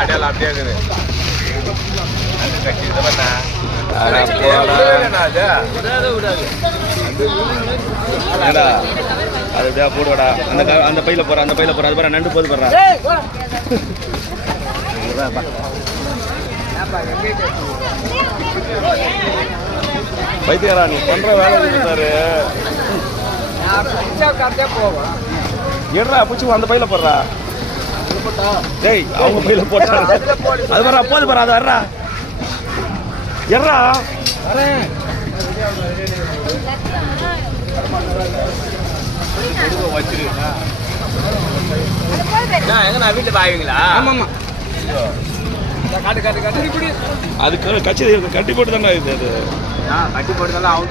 அடையாளம் அப்படியே இருக்குது. அது எப்படியா போடுவாடா. அந்த பையில போற அது பாரு நண்டு போது போடுறா. பைத்தியாரா நீ பண்ற வேலை இருந்தாரு. ஏடா பூச்சி அந்த பையில போடுறா. டேய் அவங்க பையில போட்டாங்க. அது வர்றா போது பாரு அது வர்றா. எர்றா எங்க வீட்டுல பாவீங்களா? ஆமாமா காட்டு அது கட்சி கட்டி போட்டு தானே இது. கட்டி போட்டு